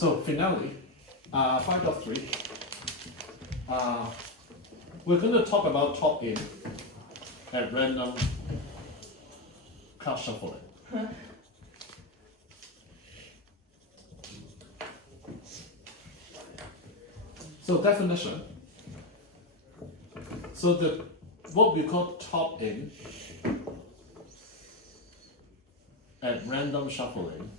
So finally, 5.3, we're going to talk about top-in at random card shuffling. So definition. So what we call top-in at random shuffling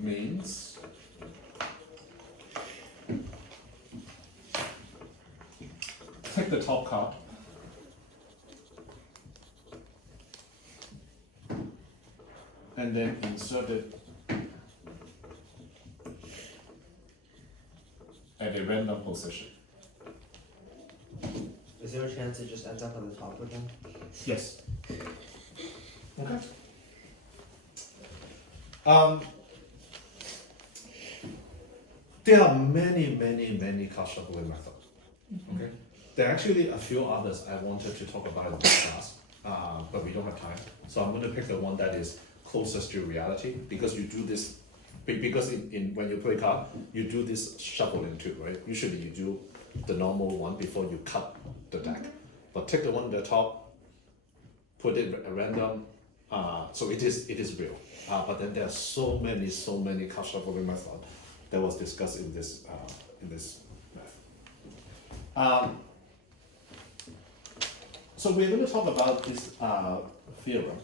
means take the top card and then insert it at a random position. Is there a chance it just ends up on the top again? Yes. Okay. There are many card shuffling methods. Okay. There are actually a few others I wanted to talk about in this class, but we don't have time. So I'm going to pick the one that is closest to reality, because you do this. Because in when you play card, you do this shuffling too, right? Usually you do the normal one before you cut the deck. But take the one at the top, put it at random. So it is real. But then there are so many card shuffling methods that was discussed in this math. So we're going to talk about this theorem.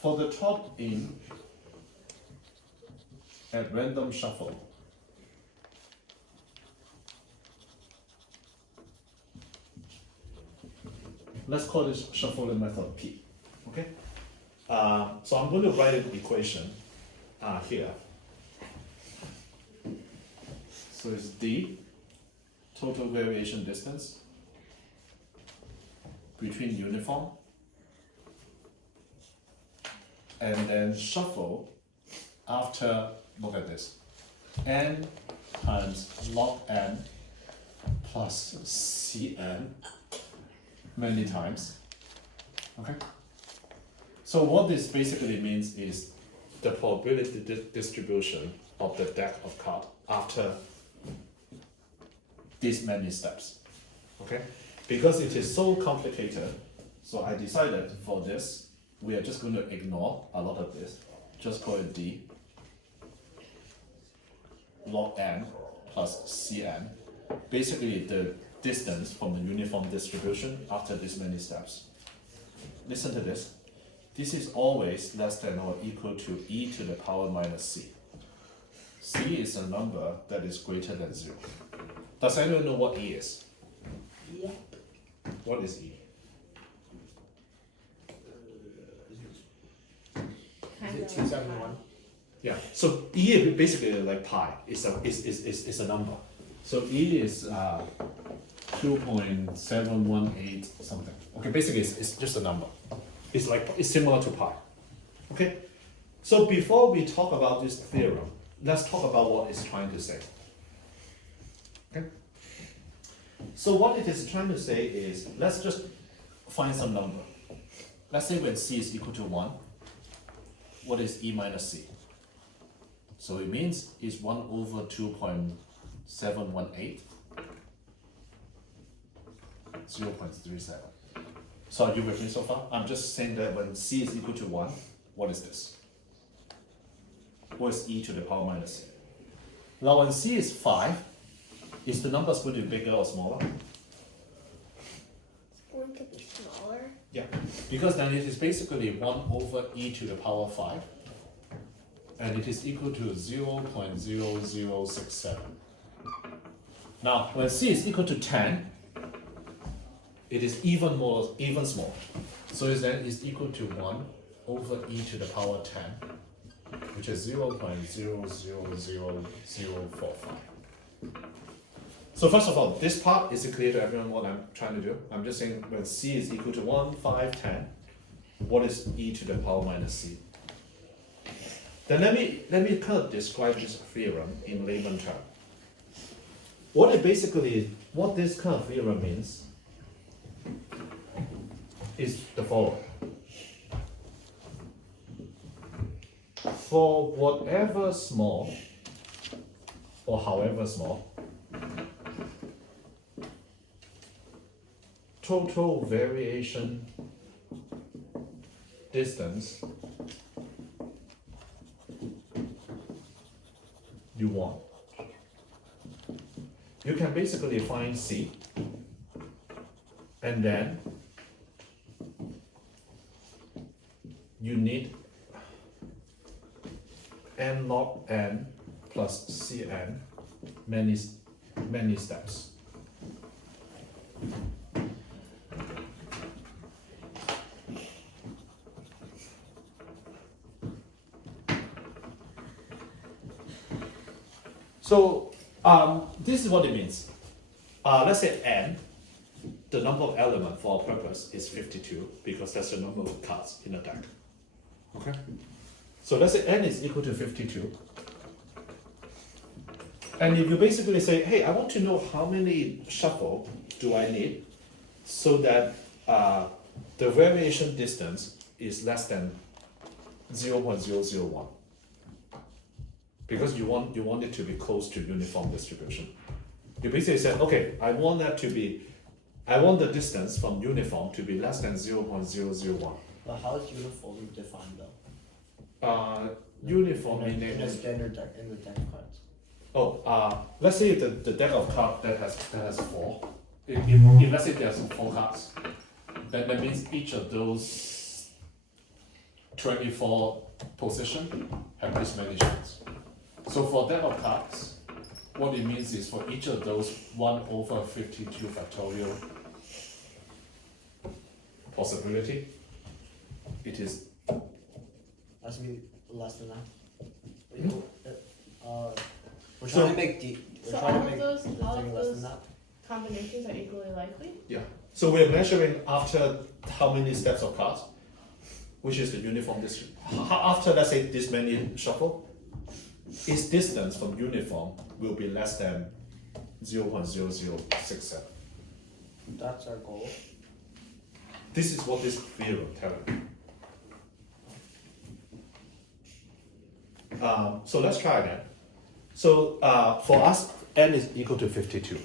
For the top-in at random shuffle, let's call this shuffling method P. Okay. So I'm going to write an equation here. So it's D, total variation distance between uniform, and then shuffle after, look at this, n times log n plus cn many times. Okay. So what this basically means is the probability distribution of the deck of cards after these many steps. Okay. Because it is so complicated, so I decided for this, we are just going to ignore a lot of this. Just call it D log n plus Cn. Basically the distance from the uniform distribution after this many steps. Listen to this. This is always less than or equal to e to the power minus c. C is a number that is greater than 0. Does anyone know what e is? Yep. What is e? Is it 271? Yeah, so E is basically like pi, is a number. So E is 2.718 something. Okay, basically it's just a number. It's similar to pi. Okay, so before we talk about this theorem, let's talk about what it's trying to say. Okay, so what it is trying to say is, let's just find some number. Let's say when C is equal to 1, what is E minus C? So it means it's 1 over 2.718, 0.37. So are you with me so far? I'm just saying that when C is equal to 1, what is this? What is e to the power minus c? Now when C is 5, is the numbers going to be bigger or smaller? It's going to be smaller. Yeah, because then it is basically 1 over e to the power 5, and it is equal to 0.0067. Now, when c is equal to 10, it is even smaller. So then it's equal to 1 over e to the power 10, which is 0.000045. So first of all, this part, is it clear to everyone what I'm trying to do? I'm just saying when c is equal to 1, 5, 10, what is e to the power minus c? Then let me kind of describe this theorem in layman terms. what this kind of theorem means is the following. For whatever small, or however small, total variation distance you want. You can basically find C, and then you need n log n plus Cn many steps. So this is what it means. Let's say n, the number of elements for our purpose is 52 because that's the number of cards in a deck. Okay? So let's say n is equal to 52. And if you basically say, hey, I want to know how many shuffle do I need so that the variation distance is less than 0.001. Because you want it to be close to uniform distribution. You basically said, okay, I want the distance from uniform to be less than 0.001. But how is uniform defined though? Uniform in meaning a standard deck, in the deck of cards. Let's say the deck of cards that has four. If let's say there's 4 cards, then that means each of those 24 positions have this many shots. So for deck of cards, what it means is for each of those 1/52 factorial possibility, it is Has to be less than that. We're So- trying to make we're So trying all to of make those, all something of less those than that. combinations are equally likely? Yeah. So we're measuring after how many steps of cards, which is the uniform distribution. After, let's say, this many shuffle, its distance from uniform will be less than 0.0067. That's our goal. This is what this theorem tells you. So let's try again. So for us, n is equal to 52.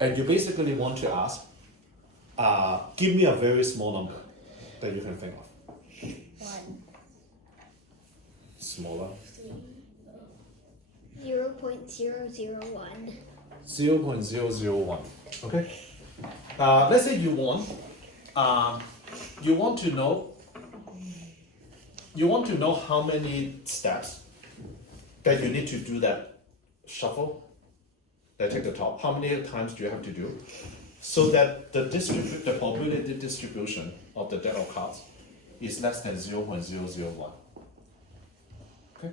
And you basically want to ask, give me a very small number that you can think of. 1, Smaller. 0.001. 0.001. Okay. Let's say you want to know how many steps that you need to do that shuffle. That take the top. How many times do you have to do so that the probability distribution of the deck of cards is less than 0.001. Okay.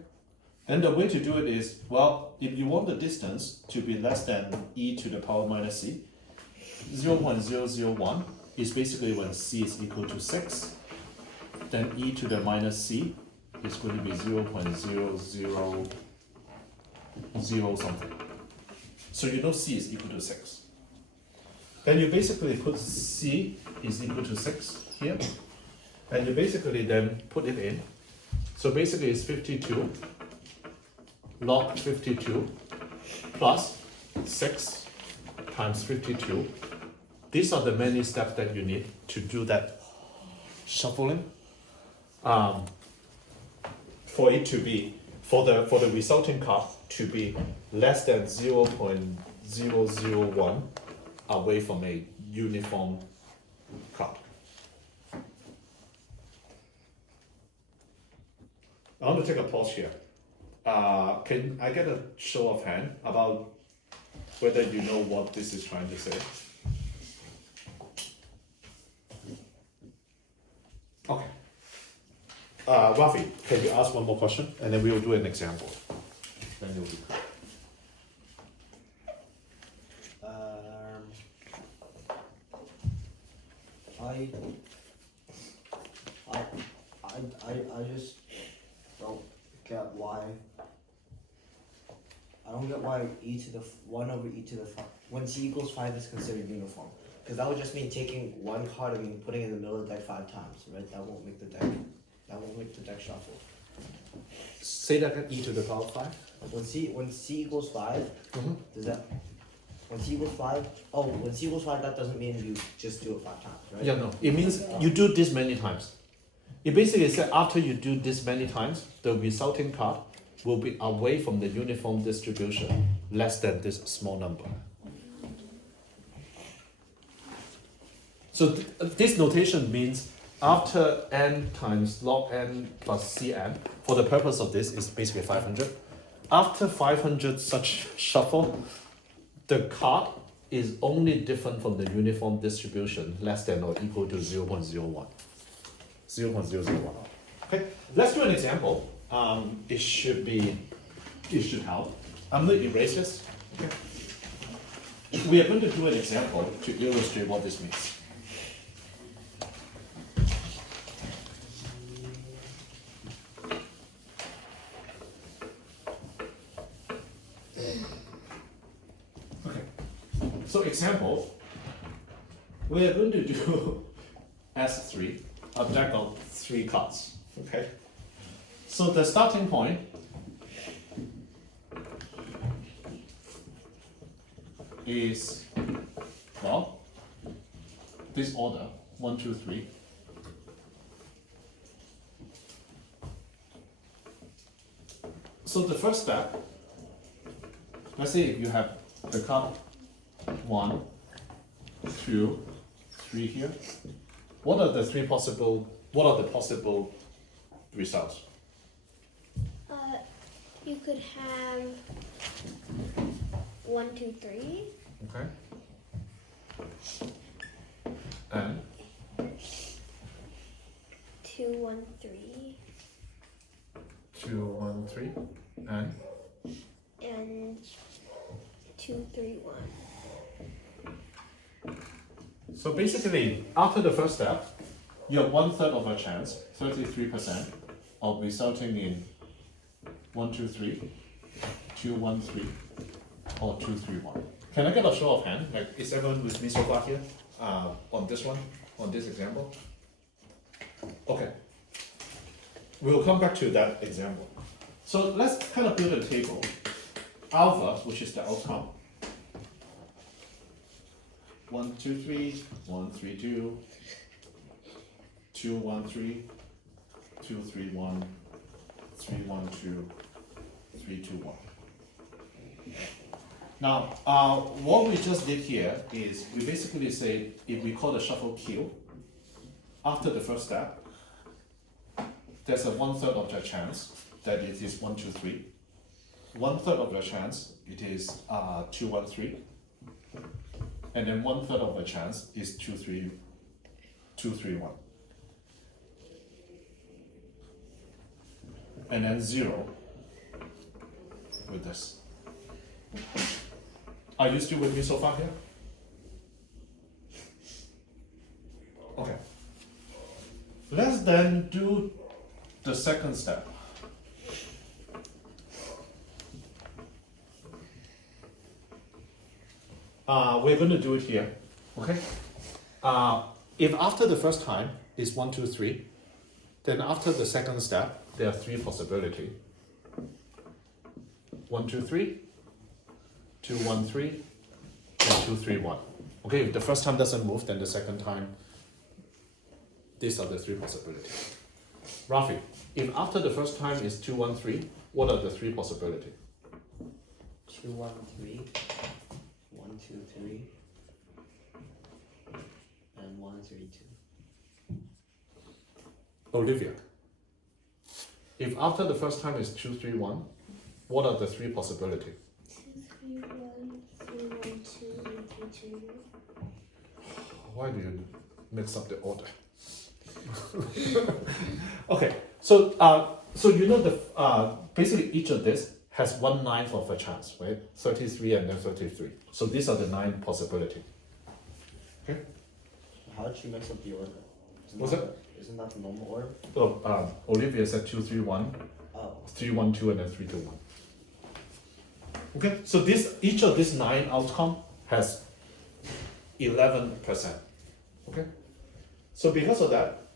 And the way to do it is, well, if you want the distance to be less than e to the power minus c, 0.001 is basically when c is equal to 6, then e to the minus c is going to be 0.000 something. So you know c is equal to 6. Then you basically put c is equal to 6 here, and you basically then put it in. So basically it's 52 log 52 plus 6 times 52. These are the many steps that you need to do that shuffling. For it to be, for the resulting card to be less than 0.001 away from a uniform card. I want to take a pause here. Can I get a show of hand about whether you know what this is trying to say? Okay. Rafi, can you ask one more question? And then we will do an example. Then you'll be clear. I just don't get why. I don't get why e to the 1 over e to the 5, when c equals 5 is considered uniform. Because that would just mean taking one card and putting it in the middle of the deck 5 times, right? That won't make the deck shuffle. Say that again, e to the power 5? When c equals 5, Mm-hmm. does that, when c equals 5, oh, when c equals 5, that doesn't mean you just do it 5 times, right? Yeah, no, it means you do this many times. It basically says after you do this many times, the resulting card will be away from the uniform distribution, less than this small number. So this notation means after n times log n plus cn, for the purpose of this, is basically 500. After 500 such shuffle, the card is only different from the uniform distribution, less than or equal to 0.01. 0.001. Okay, let's do an example. It should help. I'm going to erase this. Okay. We are going to do an example to illustrate what this means. Okay. So example, we are going to do S3, a deck of 3 cards. Okay. So the starting point is, well, this order, 1, 2, 3. So the first step, let's say if you have the card 1, 2, 3 here. What are the possible results? You could have 1, 2, 3. Okay. And 2, 1, 3. 2, 1, 3. And 2, 3, 1. so basically, after the first step, you have 1/3 of a chance, 33%, of resulting in 1, 2, 3, 2, 1, 3, or 2, 3, 1. Can I get a show of hand? Like, is everyone with me so far here? On this one, on this example? Okay. We'll come back to that example. So let's kind of build a table. Alpha, which is the outcome. 1, 2, 3, 1, 3, 2, 2, 1, 3, 2, 3, 1, 3, 1, 2, 3, 2, 1. Now, what we just did here is we basically say if we call the shuffle Q, after the first step, there's a 1/3 of the chance that it is 1, 2, 3. 1/3 of the chance it is 2, 1, 3. And then 1/3 of the chance is 2, 3, 2, 3, 1. And then 0 with this. Are you still with me so far here? Okay. Let's then do the second step. We're going to do it here, okay? If after the first time is 1, 2, 3, then after the second step, there are 3 possibilities. 1, 2, 3, 2, 1, 3, and 2, 3, 1. Okay, if the first time doesn't move, then the second time, these are the 3 possibilities. Rafi, if after the first time is 2, 1, 3, what are the 3 possibilities? 2, 1, 3, 1, 2, 3, and 1, 3, 2. Olivia, if after the first time is 2, 3, 1, what are the 3 possibilities? 2, 3, 1, 3, 1, 2, and 3, 2. Why do you mix up the order? Okay, so you know the basically each of this has 1/9 of a chance, right? 33 and then 33. So these are the 9 possibilities. Okay. How did you mix up the order? What's that? Isn't that the normal order? So Olivia said 2, 3, 1, Oh. 3, 1, 2, and then 3, 2, 1. Okay, so each of these 9 outcome has 11%. Okay, so because of that,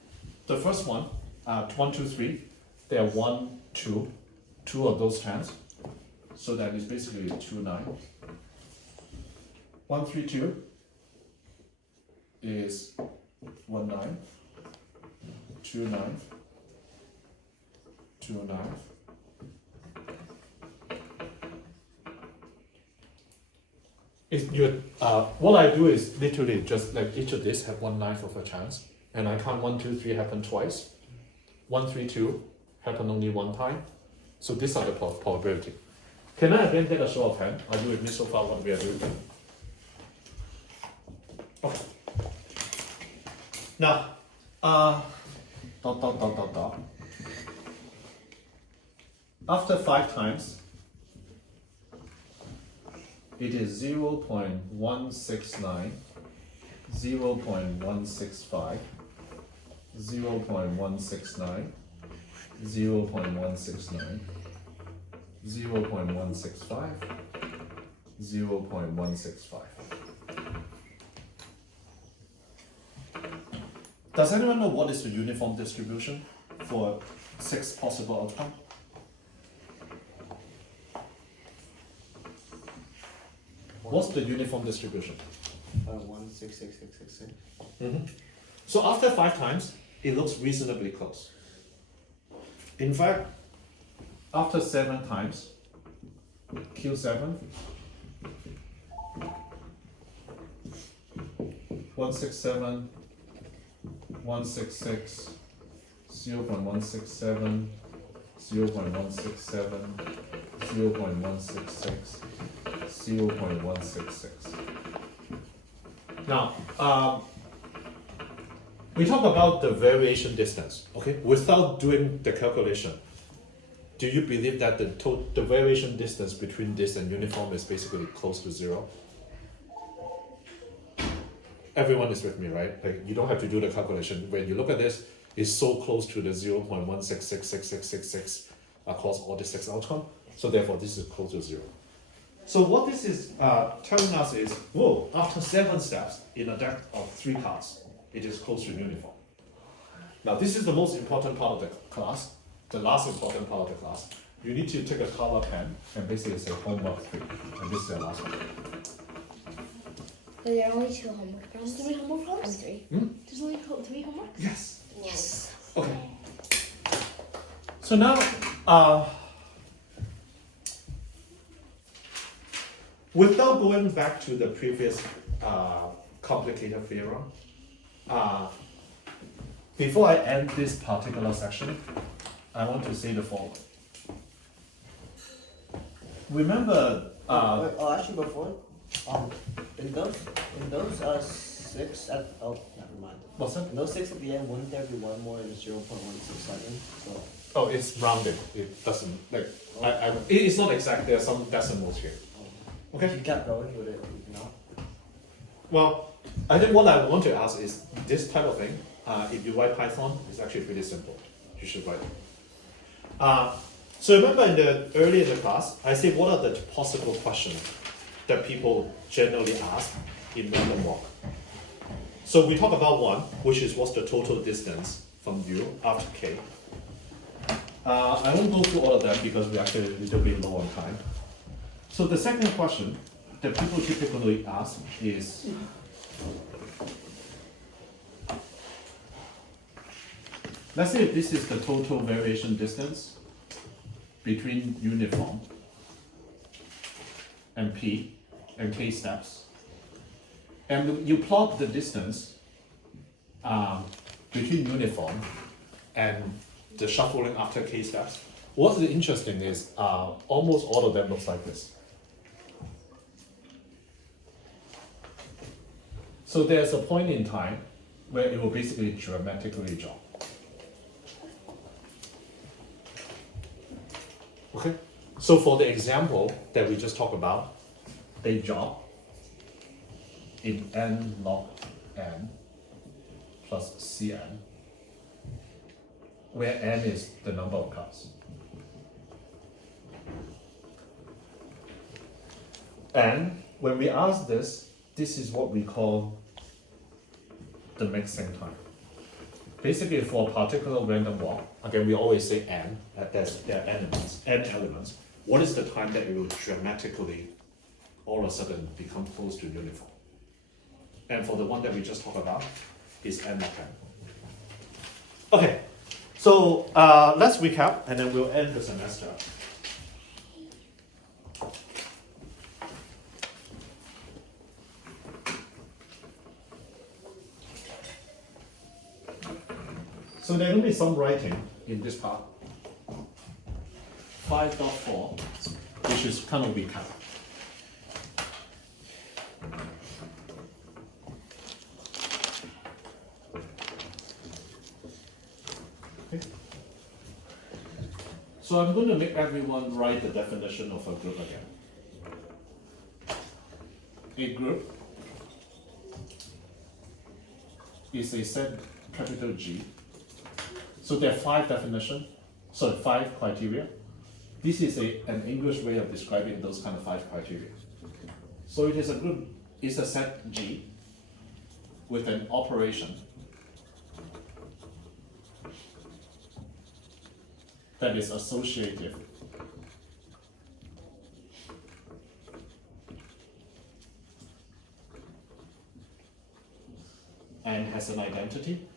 the first one, 1, 2, 3, there are 1, 2, 2 of those chance. So that is basically 2, 9. 1, 3, 2 is 1, 9, 2, 9, 2, 9. What I do is literally just like each of these have 1/9 of a chance, and I count 1, 2, 3 happen twice. 1, 3, 2 happen only one time. So these are the probability. Can I again get a show of hand? Are you with me so far? What we are doing? Okay. Now, dot. After 5 times, it is 0.169, 0.165, 0.169, 0.169, 0.165, 0.165. Does anyone know what is the uniform distribution for 6 possible outcomes? What's the uniform distribution? 1, 6, 6, 6, 6, 6. So after 5 times, it looks reasonably close. In fact, after 7 times, Q7, 167, 166, 0.167, 0.167, 0.166, 0.166. Now, we talk about the variation distance, okay? Without doing the calculation, do you believe that the variation distance between this and uniform is basically close to 0? Everyone is with me, right? Like, you don't have to do the calculation. When you look at this, it's so close to the 0.1666666 across all the 6 outcomes. So therefore, this is close to 0. So what this is telling us is, whoa, after 7 steps in a deck of 3 cards, it is close to uniform. Now this is the most important part of the class, the last important part of the class. You need to take a color pen and basically say homework 3, and this is the last one. There are only 2 homework problems. 3 homework And problems? 3. There's only 3 homework? Yes. Yes. Okay. So now, without going back to the previous complicated theorem, before I end this particular section, I want to say the following. Remember, Actually, before, in those 6 at never mind. what's that? In those 6 at the end, wouldn't there be one more in 0.167? So Oh, it's rounded. It doesn't like it's not exact. There are some decimals here. if you kept going, would it not? Well, I think what I want to ask is this type of thing. If you write Python, it's actually pretty simple. You should write it. So remember earlier in the class, I said what are the possible questions that people generally ask in random walk. So we talk about one, which is what's the total distance from U after K. I won't go through all of them because we're actually a little bit low on time. So the second question that people typically ask is, let's say this is the total variation distance between uniform and P and K steps. And you plot the distance between uniform and the shuffling after K steps. What's interesting is almost all of them looks like this. So there's a point in time where it will basically dramatically drop. Okay, so for the example that we just talked about, they drop in n log n plus Cn, where n is the number of cards. And when we ask this, this is what we call the mixing time. Basically, for a particular random walk, again, we always say n, there are n elements. What is the time that it will dramatically, all of a sudden, become close to uniform? And for the one that we just talked about, is n of n. Okay, so let's recap, and then we'll end the semester. So there will be some writing in this part. 5.4, which is kind of recap. Okay. So I'm going to make everyone write the definition of a group again. A group is a set capital G. So there are 5 definitions, so 5 criteria. This is an English way of describing those kind of 5 criteria. So it is a group, it's a set G with an operation that is associative and has an identity.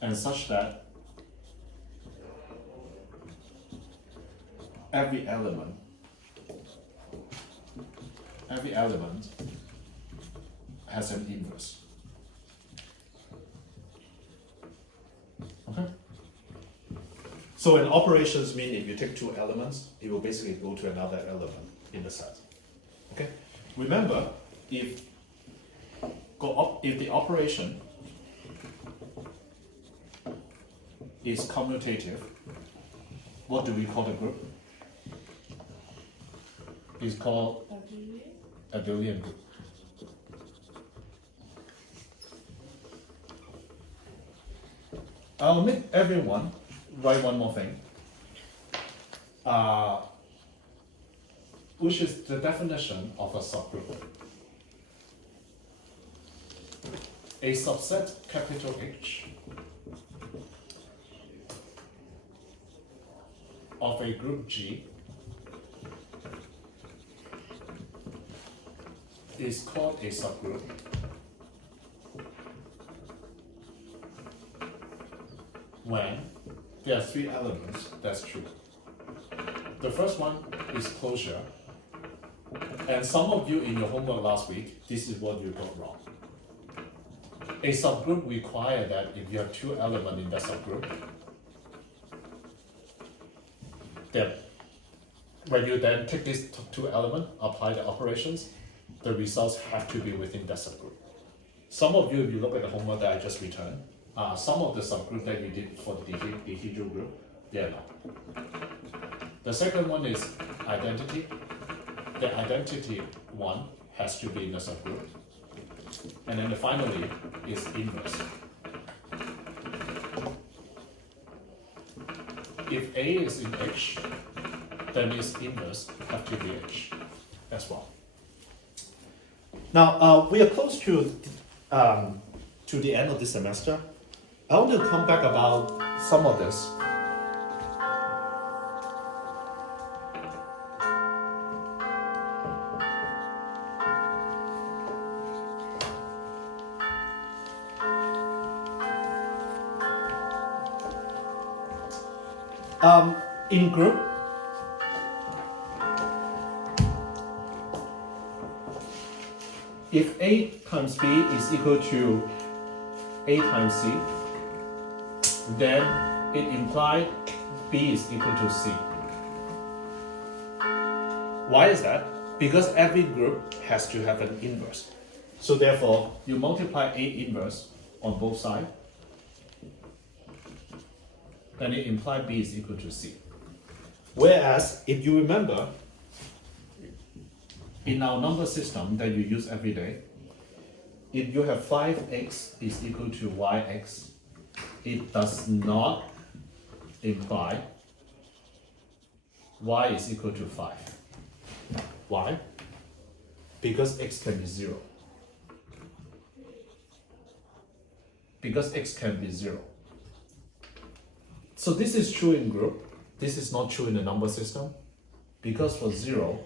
And such that every element has an inverse. Okay? So in operations mean if you take 2 elements, it will basically go to another element in the set. Okay? Remember, if the operation is commutative, what do we call the group? It's called abelian group. I'll make everyone write one more thing, which is the definition of a subgroup. A subset capital H of a group G is called a subgroup when there are 3 elements. That's true. The first one is closure, and some of you in your homework last week, this is what you got wrong. A subgroup requires that if you have 2 elements in that subgroup, that when you then take these 2 elements, apply the operations, the results have to be within that subgroup. Some of you, if you look at the homework that I just returned, some of the subgroup that you did for the dihedral group, they are not. The second one is identity. The identity one has to be in the subgroup. And then finally is inverse. If A is in H, then its inverse have to be H as well. Now we are close to the end of the semester. I want to come back about some of this. In group, if A times B is equal to A times C, then it implies B is equal to C. Why is that? Because every group has to have an inverse. So therefore, you multiply A inverse on both sides, then it implies B is equal to C. Whereas, if you remember, in our number system that you use every day, if you have 5x is equal to yx, it does not imply y is equal to 5. Why? Because x can be 0. Because x can be 0. So this is true in group. This is not true in the number system. Because for 0,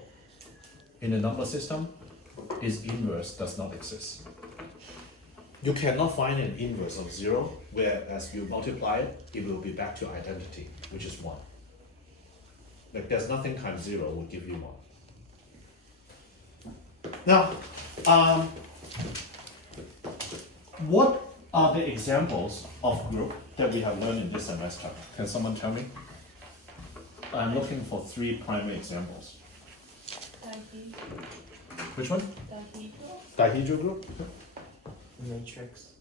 in the number system, its inverse does not exist. You cannot find an inverse of 0, whereas you multiply it, it will be back to identity, which is 1. Like there's nothing times 0 will give you 1. Now, what are the examples of group that we have learned in this semester? Can someone tell me? I'm looking for 3 primary examples. Which one? Dihedral group? Matrix.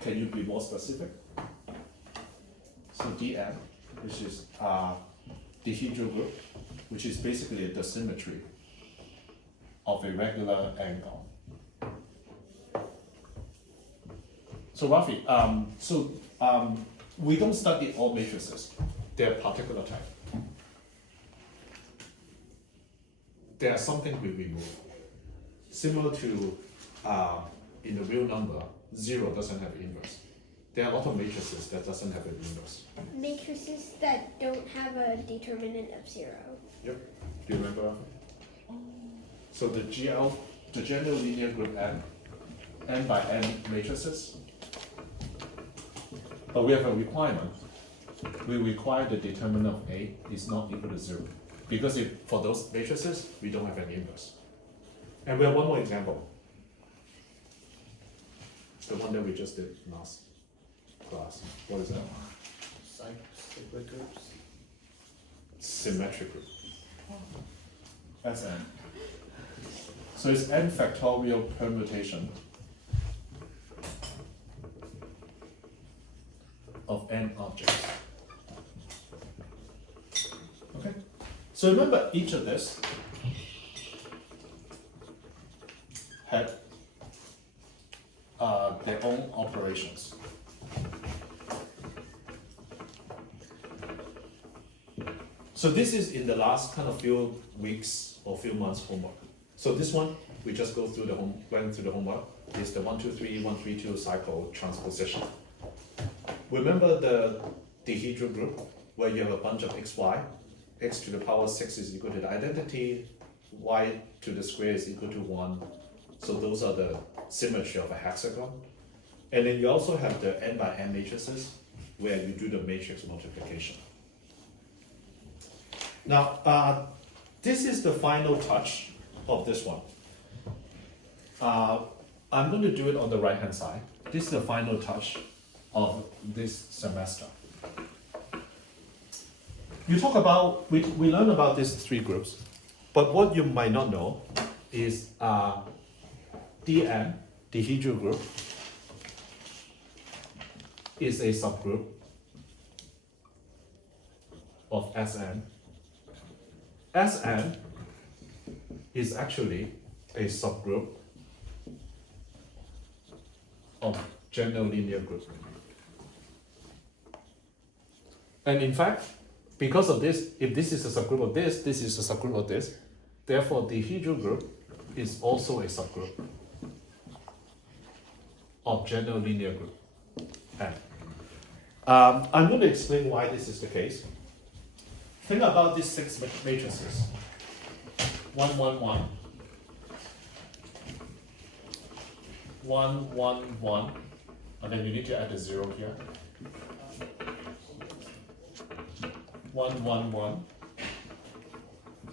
Can you be more specific? So Dn, which is dihedral group, which is basically the symmetry of a regular angle. So Rafi, we don't study all matrices. They're particular type. There are something we remove. Similar to in the real number, 0 doesn't have inverse. There are a lot of matrices that doesn't have an inverse. Matrices that don't have a determinant of 0. Yep. Do you remember, Rafi? So the GL, the general linear group n by n matrices. But we have a requirement. We require the determinant of A is not equal to 0. Because if for those matrices, we don't have an inverse. And we have one more example. The one that we just did last class. What is that? Cyclic groups. Symmetric group. That's n. So it's n factorial permutation of n objects. Okay? So remember, each of this had their own operations. So this is in the last kind of few weeks or few months homework. So this one, we just went through the homework, is the 1, 2, 3, 1, 3, 2 cycle transposition. Remember the dihedral group where you have a bunch of xy, x to the power 6 is equal to the identity, y to the square is equal to 1. So those are the symmetry of a hexagon. And then you also have the n by n matrices where you do the matrix multiplication. Now, this is the final touch of this one. I'm going to do it on the right hand side. This is the final touch of this semester. You talk about, we learn about these 3 groups, but what you might not know is Dn, dihedral group, is a subgroup of Sn. Sn is actually a subgroup of general linear group. And in fact, because of this, if this is a subgroup of this, this is a subgroup of this, therefore the dihedral group is also a subgroup of general linear group N. I'm going to explain why this is the case. Think about these 6 matrices. 1, 1, 1. 1, 1, 1. And then you need to add a 0 here. 1, 1, 1.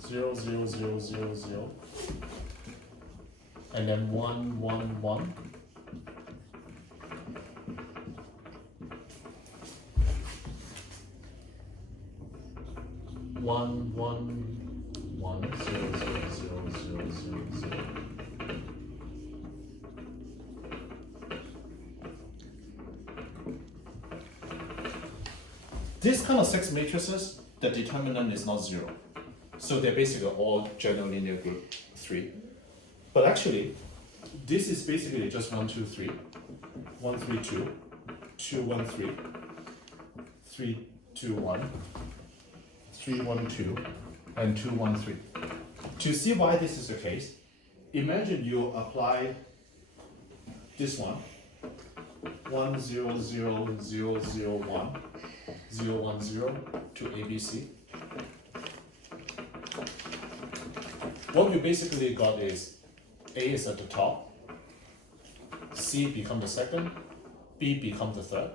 0, 0, 0, 0, 0. And then 1, 1, 1. 1, 1, 1, 0, 0, 0, 0, 0, 0. This kind of 6 matrices, the determinant is not 0. So they're basically all general linear group 3. But actually, this is basically just 1, 2, 3. 1, 3, 2. 2, 1, 3. 3, 2, 1. 3, 1, 2, and 2, 1, 3. To see why this is the case, imagine you apply this one, 1, 0, 0, 0, 0, 1, 0, 1, 0 to ABC. What you basically got is A is at the top, C become the second, B become the third.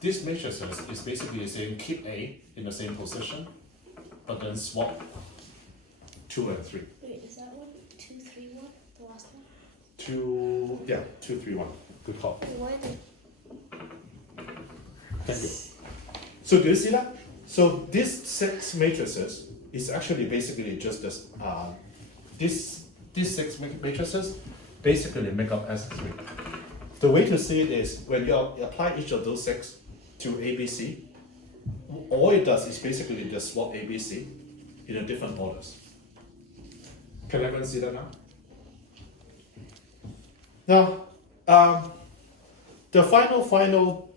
This matrix is basically saying keep A in the same position, but then swap 2 and 3. Wait, is that one? 2, 3, 1? The last one? 2, yeah, 2, 3, 1. Good call. Why the Thank you. So do you see that? So these 6 matrices is actually basically just this. These 6 matrices basically make up S3. The way to see it is when you apply each of those 6 to ABC, all it does is basically just swap ABC in a different orders. Can everyone see that now? Now, the final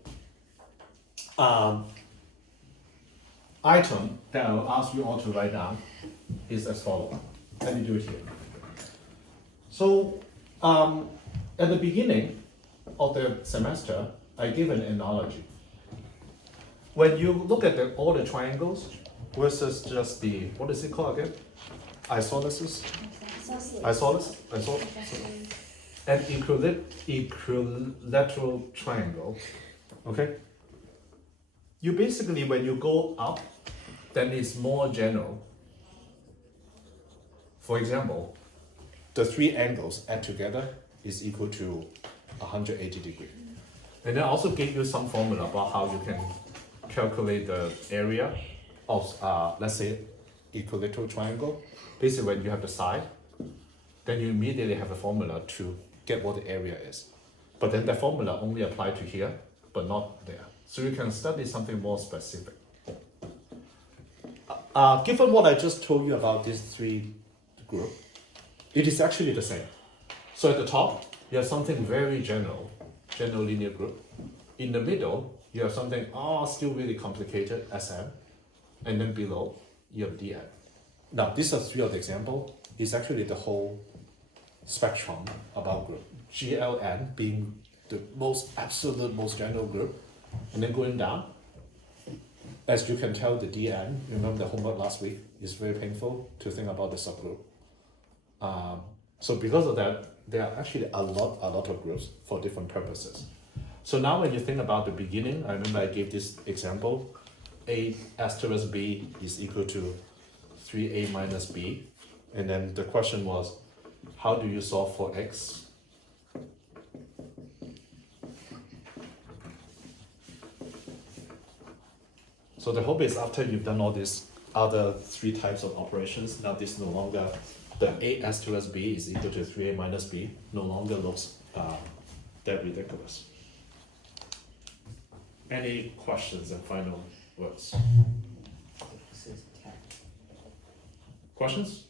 item that I'll ask you all to write down is as follows. Let me do it here. So, at the beginning of the semester, I gave an analogy. When you look at all the triangles versus just the, what is it called again? Isosceles? Isosceles? An equilateral triangle, okay? You basically, when you go up, then it's more general. For example, the 3 angles add together is equal to 180 degrees. And then I also gave you some formula about how you can calculate the area of, let's say, equilateral triangle. Basically, when you have the side, then you immediately have a formula to get what the area is. But then the formula only apply to here, but not there. So you can study something more specific. Given what I just told you about these 3 groups, it is actually the same. So at the top, you have something very general linear group. In the middle, you have something still really complicated, Sm. And then below, you have Dn. Now, these are 3 of the examples. It's actually the whole spectrum about group. GLN being the absolute most general group. And then going down, as you can tell, the Dn, remember the homework last week, is very painful to think about the subgroup. So because of that, there are actually a lot of groups for different purposes. So now when you think about the beginning, I remember I gave this example, A asterisk B is equal to 3A minus B. And then the question was, how do you solve for X? So the hope is after you've done all these other 3 types of operations, now this no longer, the A asterisk B is equal to 3A minus B, no longer looks that ridiculous. Any questions and final words? This is 10. Questions?